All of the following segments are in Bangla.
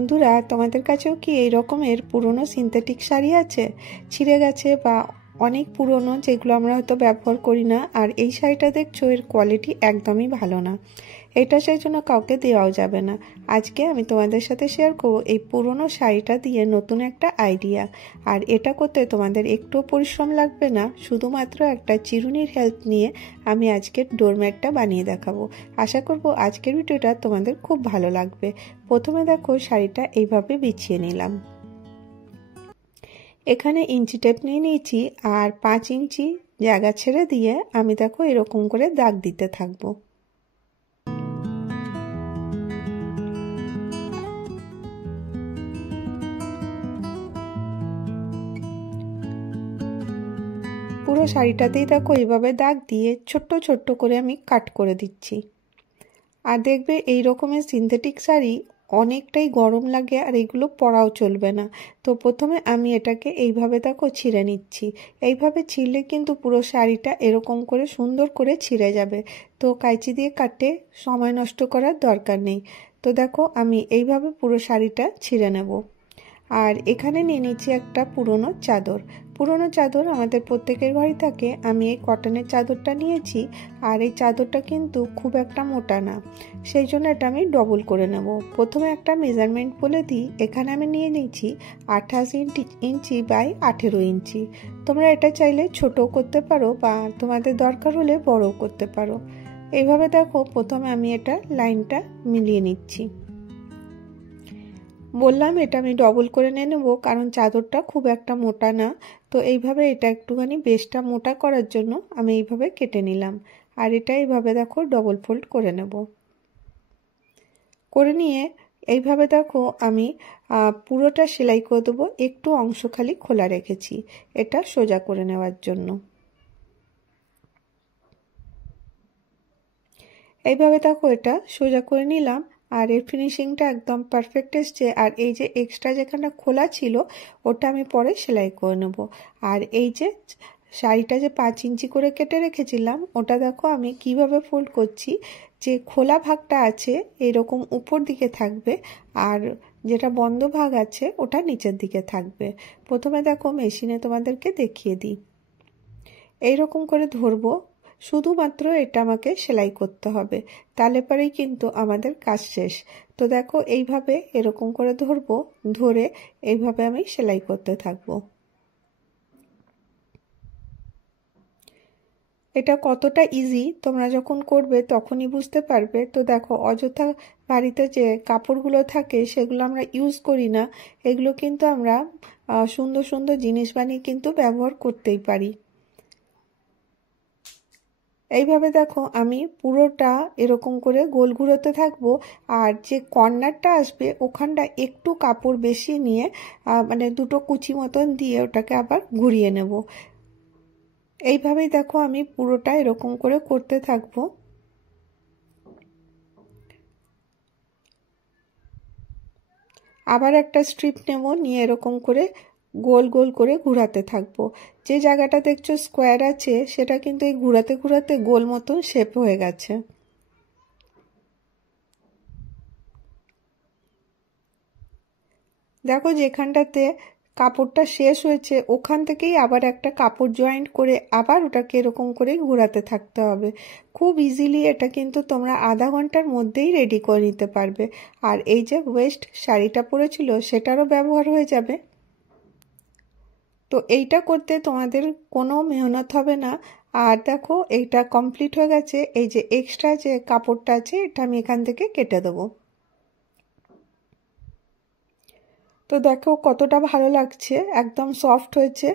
বন্ধুরা, তোমাদের কাছেও কি এই রকমের পুরনো সিনথেটিক শাড়ি আছে, ছিঁড়ে গেছে বা অনেক পুরনো, যেগুলো আমরা হয়তো ব্যবহার করি না? আর এই শাড়িটা দেখছো, এর কোয়ালিটি একদমই ভালো না, এটা সেই জন্য কাউকে দেওয়াও যাবে না। আজকে আমি তোমাদের সাথে শেয়ার করব এই পুরনো শাড়িটা দিয়ে নতুন একটা আইডিয়া। আর এটা করতে তোমাদের একটুও পরিশ্রম লাগবে না, শুধুমাত্র একটা চিরুনির হেল্প নিয়ে আমি আজকের ডোরম্যাটটা বানিয়ে দেখাবো। আশা করব আজকের ভিডিওটা তোমাদের খুব ভালো লাগবে। প্রথমে দেখো, শাড়িটা এইভাবে বিছিয়ে নিলাম। এখানে ইঞ্চি টেপ নিয়ে নিয়েছি, আর 5 ইঞ্চি জায়গা ছেড়ে দিয়ে আমি দেখো এরকম করে দাগ দিতে থাকবো। পুরো শাড়িটাতেই দেখো এইভাবে দাগ দিয়ে ছোট্ট ছোট্ট করে আমি কাট করে দিচ্ছি। আর দেখবে এই রকমের সিনথেটিক শাড়ি অনেকটাই গরম লাগে, আর এগুলো পরাও চলবে না। তো প্রথমে আমি এটাকে এইভাবে দেখো ছিঁড়ে নিচ্ছি। এইভাবে ছিঁড়লে কিন্তু পুরো শাড়িটা এরকম করে সুন্দর করে ছিঁড়ে যাবে। তো কাঁচি দিয়ে কাটে সময় নষ্ট করার দরকার নেই। তো দেখো আমি এইভাবে পুরো শাড়িটা ছিঁড়ে নেব। আর এখানে নিয়ে নিচ্ছি একটা পুরনো চাদর। পুরনো চাদর আমাদের প্রত্যেকের ঘরে থাকে। আমি এই কটনের চাদরটা নিয়েছি, আর এই চাদরটা কিন্তু খুব একটা মোটা না, সেই জন্য এটা আমি ডবল করে নেব। প্রথমে একটা মেজারমেন্ট বলে দিই। এখানে আমি নিয়ে নিচ্ছি 28 ইঞ্চি বাই 18 ইঞ্চি। তোমরা এটা চাইলে ছোটও করতে পারো, বা তোমাদের দরকার হলে বড়ও করতে পারো। এইভাবে দেখো প্রথমে আমি এটা লাইনটা মিলিয়ে নিচ্ছি। বললাম এটা আমি ডবল করে নিয়ে নেবো, কারণ চাদরটা খুব একটা মোটা না। তো এইভাবে এটা একটুখানি বেশটা মোটা করার জন্য আমি এইভাবে কেটে নিলাম। আর এটা এইভাবে দেখো ডবল ফোল্ড করে নেব। করে নিয়ে এইভাবে দেখো আমি পুরোটা সেলাই করে দেবো। একটু অংশ খালি খোলা রেখেছি, এটা সোজা করে নেওয়ার জন্য। এইভাবে দেখো এটা সোজা করে নিলাম, আর এর ফিনিশিংটা একদম পারফেক্ট এসছে। আর এই যে এক্সট্রা যেখানে খোলা ছিল, ওটা আমি পরে সেলাই করে নেব। আর এই যে শাড়িটা যে 5 ইঞ্চি করে কেটে রেখেছিলাম, ওটা দেখো আমি কিভাবে ফোল্ড করছি। যে খোলা ভাগটা আছে এরকম উপর দিকে থাকবে, আর যেটা বন্ধ ভাগ আছে ওটা নিচের দিকে থাকবে। প্রথমে দেখো মেশিনে তোমাদেরকে দেখিয়ে দিই। এইরকম করে ধরবো, শুধুমাত্র এটা আমাকে সেলাই করতে হবে, তাহলে পরেই কিন্তু আমাদের কাজ শেষ। তো দেখো এইভাবে এরকম করে ধরবো, ধরে এইভাবে আমি সেলাই করতে থাকবো। এটা কতটা ইজি তোমরা যখন করবে তখনই বুঝতে পারবে। তো দেখো, অযথা বাড়িতে যে কাপড়গুলো থাকে সেগুলো আমরা ইউজ করি না, এগুলো কিন্তু আমরা সুন্দর সুন্দর জিনিস বানিয়ে কিন্তু ব্যবহার করতেই পারি। এইভাবে দেখো আমি পুরোটা এরকম করে গোল ঘুরোতে থাকবো। আর যে কর্নারটা আসবে ওখানটা একটু কাপড় বেশি নিয়ে মানে দুটো কুচি মতন দিয়ে ওটাকে আবার ঘুরিয়ে নেব। এইভাবেই দেখো আমি পুরোটা এরকম করে করতে থাকবো। আবার একটা স্ট্রিপ নেব, নিয়ে এরকম করে গোল গোল করে ঘোরাতে থাকবো। যে জায়গাটা দেখছো স্কোয়ার আছে, সেটা কিন্তু এই ঘোরাতে ঘোরাতে গোল মতন শেপ হয়ে গেছে। দেখো যেখানটাতে কাপড়টা শেষ হয়েছে ওখান থেকেই আবার একটা কাপড় জয়েন্ট করে আবার ওটাকে এরকম করে ঘোরাতে থাকতে হবে। খুব ইজিলি এটা কিন্তু তোমরা আধা ঘন্টার মধ্যেই রেডি করে নিতে পারবে। আর এই যে ওয়েস্ট শাড়িটা পরেছিল সেটারও ব্যবহার হয়ে যাবে। তো এইটা করতে তোমাদের কোনো মেহনত হবে না। আর দেখো এইটা কমপ্লিট হয়ে গেছে। এই যে এক্সট্রা যে কাপড়টা আছে এটা আমি এখান থেকে কেটে দেবো। তো দেখো কতটা ভালো লাগছে, একদম সফট হয়েছে।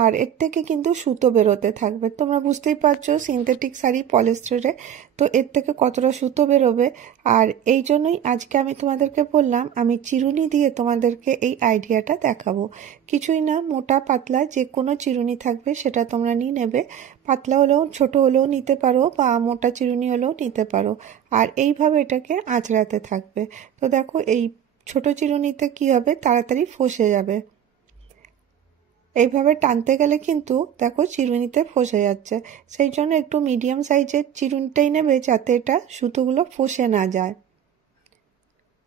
আর এর থেকে কিন্তু সুতো বেরোতে থাকবে। তোমরা বুঝতেই পারছো সিনথেটিক শাড়ি পলিস্টারে, তো এর থেকে কতটা সুতো বেরোবে। আর এই জন্যই আজকে আমি তোমাদেরকে বললাম আমি চিরুনি দিয়ে তোমাদেরকে এই আইডিয়াটা দেখাবো। কিছুই না, মোটা পাতলা যে কোনো চিরুনি থাকবে সেটা তোমরা নিয়ে নেবে। পাতলা হলেও ছোট হলেও নিতে পারো, বা মোটা চিরুনি হলেও নিতে পারো। আর এইভাবে এটাকে আঁচড়াতে থাকবে। তো দেখো এই ছোট চিরুনিতে কি হবে, তাড়াতাড়ি ফসে যাবে। এইভাবে টানতে গেলে কিন্তু দেখো চিরুনিতে ফসে যাচ্ছে, সেই জন্য একটু মিডিয়াম সাইজের চিরুনিটাই নেবে, যাতে এটা সুতোগুলো ফসে না যায়।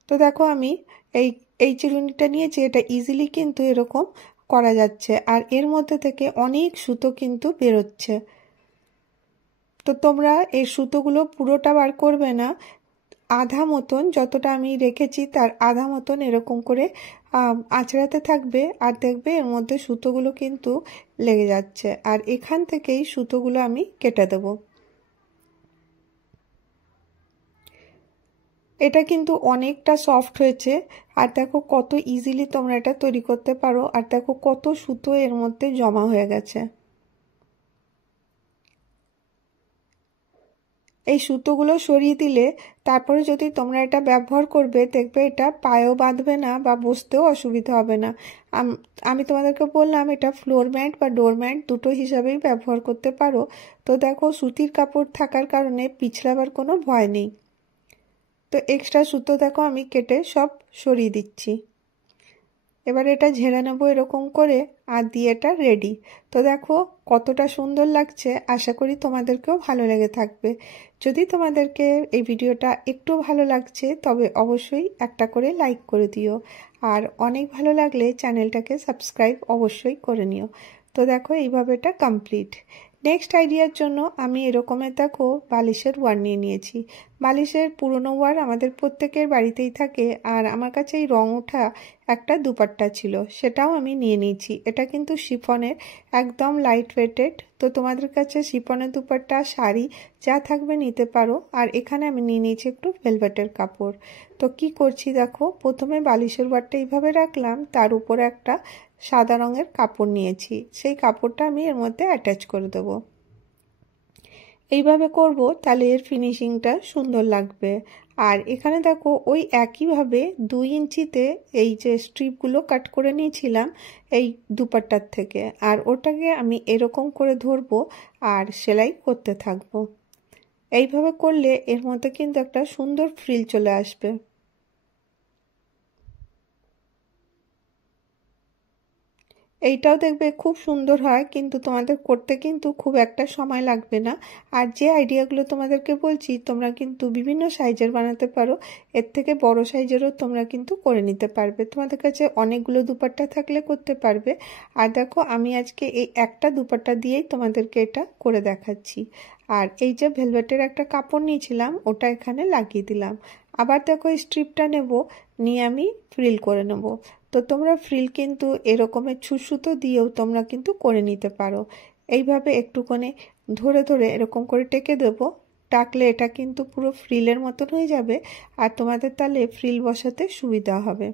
তো দেখো আমি এই এই চিরুনিটা নিয়েছি, এটা ইজিলি কিন্তু এরকম করা যাচ্ছে, আর এর মধ্যে থেকে অনেক সুতো কিন্তু বেরোচ্ছে। তো তোমরা এই সুতোগুলো পুরোটা বার করবে না, আধা মতন, যতটা আমি রেখেছি তার আধা মতন এরকম করে আঁচড়াতে থাকবে, আর দেখবে এর মধ্যে সুতোগুলো কিন্তু লেগে যাচ্ছে, আর এখান থেকেই সুতোগুলো আমি কেটে দেব। এটা কিন্তু অনেকটা সফট হয়েছে, আর দেখো কত ইজিলি তোমরা এটা তৈরি করতে পারো, আর দেখো কত সুতো এর মধ্যে জমা হয়ে গেছে। এই সুতোগুলো সরিয়ে দিলে তারপরে যদি তোমরা এটা ব্যবহার করবে, দেখবে এটা পায়েও বাঁধবে না বা বসতেও অসুবিধা হবে না। আমি তোমাদেরকে বললাম এটা ফ্লোর ম্যাট বা ডোর ম্যাট দুটো হিসাবেই ব্যবহার করতে পারো। তো দেখো সুতির কাপড় থাকার কারণে পিছলাবার কোনো ভয় নেই। তো এক্সট্রা সুতো দেখো আমি কেটে সব সরিয়ে দিচ্ছি। এবার এটা ঝেড়ে নেবো এরকম করে, আর দিয়ে এটা রেডি। তো দেখো কতটা সুন্দর লাগছে, আশা করি তোমাদেরকেও ভালো লেগে থাকবে। যদি তোমাদেরকে এই ভিডিওটা একটু ভালো লাগছে তবে অবশ্যই একটা করে লাইক করে দিও, আর অনেক ভালো লাগলে চ্যানেলটাকে সাবস্ক্রাইব অবশ্যই করে নিও। তো দেখো এইভাবে এটা কমপ্লিট। নেক্সট আইডিয়ার জন্য আমি এরকমের দেখো বালিশের ওয়ার নিয়ে নিয়েছি। বালিশের পুরনো ওয়ার আমাদের প্রত্যেকের বাড়িতেই থাকে, আর আমার কাছে এই রং ওঠা একটা দুপাট্টা ছিল, সেটাও আমি নিয়ে নিয়েছি। এটা কিন্তু শিফনের, একদম লাইট ওয়েটেড। তো তোমাদের কাছে শিফনের দুপাট্টা, শাড়ি যা থাকবে নিতে পারো। আর এখানে আমি নিয়ে নিয়েছি একটু ভেলভেটের কাপড়। তো কি করছি দেখো, প্রথমে বালিশের ওয়ারটা এইভাবে রাখলাম, তার উপরে একটা সাদা রঙের কাপড় নিয়েছি, সেই কাপড়টা আমি এর মধ্যে অ্যাটাচ করে দেবো। এইভাবে করব, তাহলে এর ফিনিশিংটা সুন্দর লাগবে। আর এখানে দেখো ওই একইভাবে 2 ইঞ্চিতে এই যে স্ট্রিপগুলো কাট করে নিয়েছিলাম এই দুপাট্টার থেকে, আর ওটাকে আমি এরকম করে ধরবো আর সেলাই করতে থাকবো। এইভাবে করলে এর মধ্যে কিন্তু একটা সুন্দর ফ্রিল চলে আসবে। এইটাও দেখবে খুব সুন্দর হয়, কিন্তু তোমাদের করতে কিন্তু খুব একটা সময় লাগবে না। আর যে আইডিয়াগুলো তোমাদেরকে বলছি তোমরা কিন্তু বিভিন্ন সাইজের বানাতে পারো, এর থেকে বড় সাইজেরও তোমরা কিন্তু করে নিতে পারবে। তোমাদের কাছে অনেকগুলো দুপাট্টা থাকলে করতে পারবে। আর দেখো আমি আজকে এই একটা দুপাট্টা দিয়েই তোমাদেরকে এটা করে দেখাচ্ছি। আর এই যে ভেলভেটের একটা কাপড় নিয়েছিলাম ওটা এখানে লাগিয়ে দিলাম। আবার দেখো এই স্ট্রিপটা নেব, নিয়ে আমি ফ্রিল করে নেব। তো তোমরা ফ্রিল কিন্তু এরকমের সুতো দিয়েও তোমরা কিন্তু করে নিতে পারো। এইভাবে একটুখানি ধরে ধরে এরকম করে টেকে দেবো, টাকলে এটা কিন্তু পুরো ফ্রিলের মতন হয়ে যাবে, আর তোমাদের তাহলে ফ্রিল বসাতে সুবিধা হবে।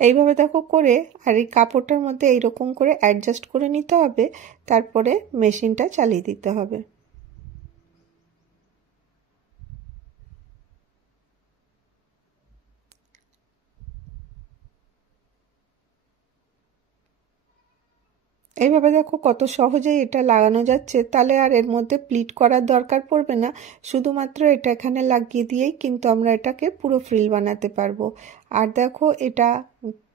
এইভাবে দেখো করে, আর এই কাপড়টার মধ্যে এইরকম করে অ্যাডজাস্ট করে নিতে হবে, তারপরে মেশিনটা চালিয়ে দিতে হবে। এইভাবে দেখো কত সহজেই এটা লাগানো যাচ্ছে, তাহলে আর এর মধ্যে প্লিট করার দরকার পড়বে না। শুধুমাত্র এটা এখানে লাগিয়ে দিয়েই কিন্তু আমরা এটাকে পুরো ফ্রিল বানাতে পারবো। আর দেখো এটা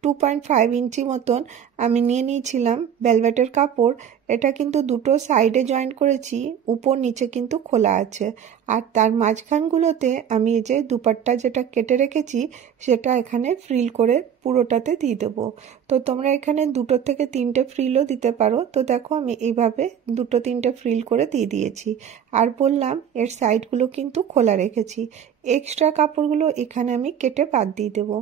2.5 ইঞ্চি মতন আমি নিয়ে নিয়েছিলাম ভেলভেটের কাপড়। এটা কিন্তু দুটো সাইডে জয়েন্ট করেছি, উপর নিচে কিন্তু খোলা আছে। আর তার মাঝখানগুলোতে আমি এই যে দুপাট্টা যেটা কেটে রেখেছি সেটা এখানে ফ্রিল করে পুরোটাতে দিয়ে দেবো। তো তোমরা এখানে 2 থেকে 3টে ফ্রিলও দিতে পারো। তো দেখো আমি এইভাবে 2-3টে ফ্রিল করে দিয়ে দিয়েছি, আর বললাম এর সাইডগুলো কিন্তু খোলা রেখেছি। এক্সট্রা কাপড়গুলো এখানে আমি কেটে বাদ দিয়ে দেবো।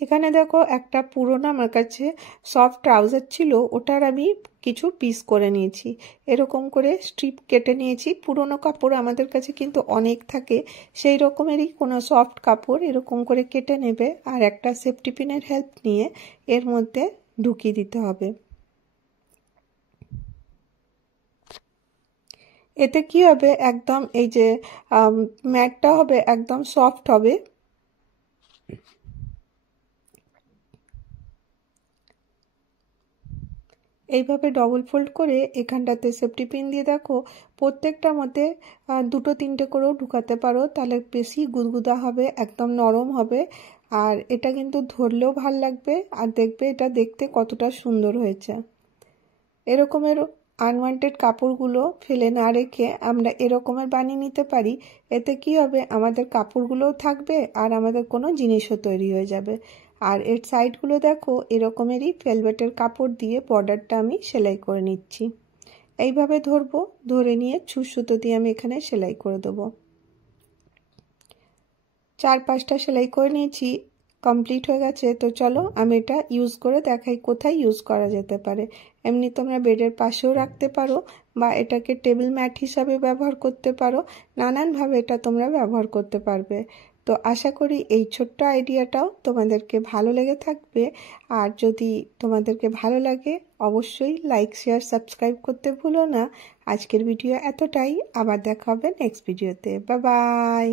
এখানে দেখো একটা পুরোনো আমার কাছে সফট ট্রাউজার ছিল, ওটার আমি কিছু পিস করে নিয়েছি, এরকম করে স্ট্রিপ কেটে নিয়েছি। পুরোনো কাপড় আমাদের কাছে কিন্তু অনেক থাকে, সেই রকমেরই কোনো সফট কাপড় এরকম করে কেটে নেবে, আর একটা সেফটি পিনের হেল্প নিয়ে এর মধ্যে ঢুকিয়ে দিতে হবে। এতে কি হবে, একদম এই যে ম্যাটটা হবে একদম সফট হবে। এইভাবে ডবল ফোল্ড করে এখানটাতে সেফটি পিন দিয়ে দেখো প্রত্যেকটার মধ্যে 2-3টে করেও ঢুকাতে পারো, তাহলে বেশি গুদগুদা হবে, একদম নরম হবে, আর এটা কিন্তু ধরলেও ভাল লাগবে, আর দেখবে এটা দেখতে কতটা সুন্দর হয়েছে। এরকমের আনওয়ান্টেড কাপড়গুলো ফেলে না রেখে আমরা এরকমের বানিয়ে নিতে পারি। এতে কি হবে, আমাদের কাপড়গুলোও থাকবে আর আমাদের কোনো জিনিসও তৈরি হয়ে যাবে। আর এর সাইডগুলো দেখো, এরকমেরই ভেলভেটের কাপড় দিয়ে বর্ডারটা আমি সেলাই করে নিচ্ছি। এইভাবে ধরবো, ধরে নিয়ে ছুঁচ সুতো দিয়ে আমি এখানে সেলাই করে দেবো। 4-5টা সেলাই করে নিয়েছি, কমপ্লিট হয়ে গেছে। তো চলো আমি এটা ইউজ করে দেখাই কোথায় ইউজ করা যেতে পারে। এমনি তোমরা বেডের পাশেও রাখতে পারো, বা এটাকে টেবিল ম্যাট হিসাবে ব্যবহার করতে পারো। নানানভাবে এটা তোমরা ব্যবহার করতে পারবে। তো আশা করি এই ছোট্ট আইডিয়াটাও তোমাদেরকে ভালো লেগে থাকবে। আর যদি তোমাদেরকে ভালো লাগে অবশ্যই লাইক, শেয়ার, সাবস্ক্রাইব করতে ভুলো না। আজকের ভিডিও এতটাই, আবার দেখা হবে নেক্সট ভিডিওতে। Bye bye.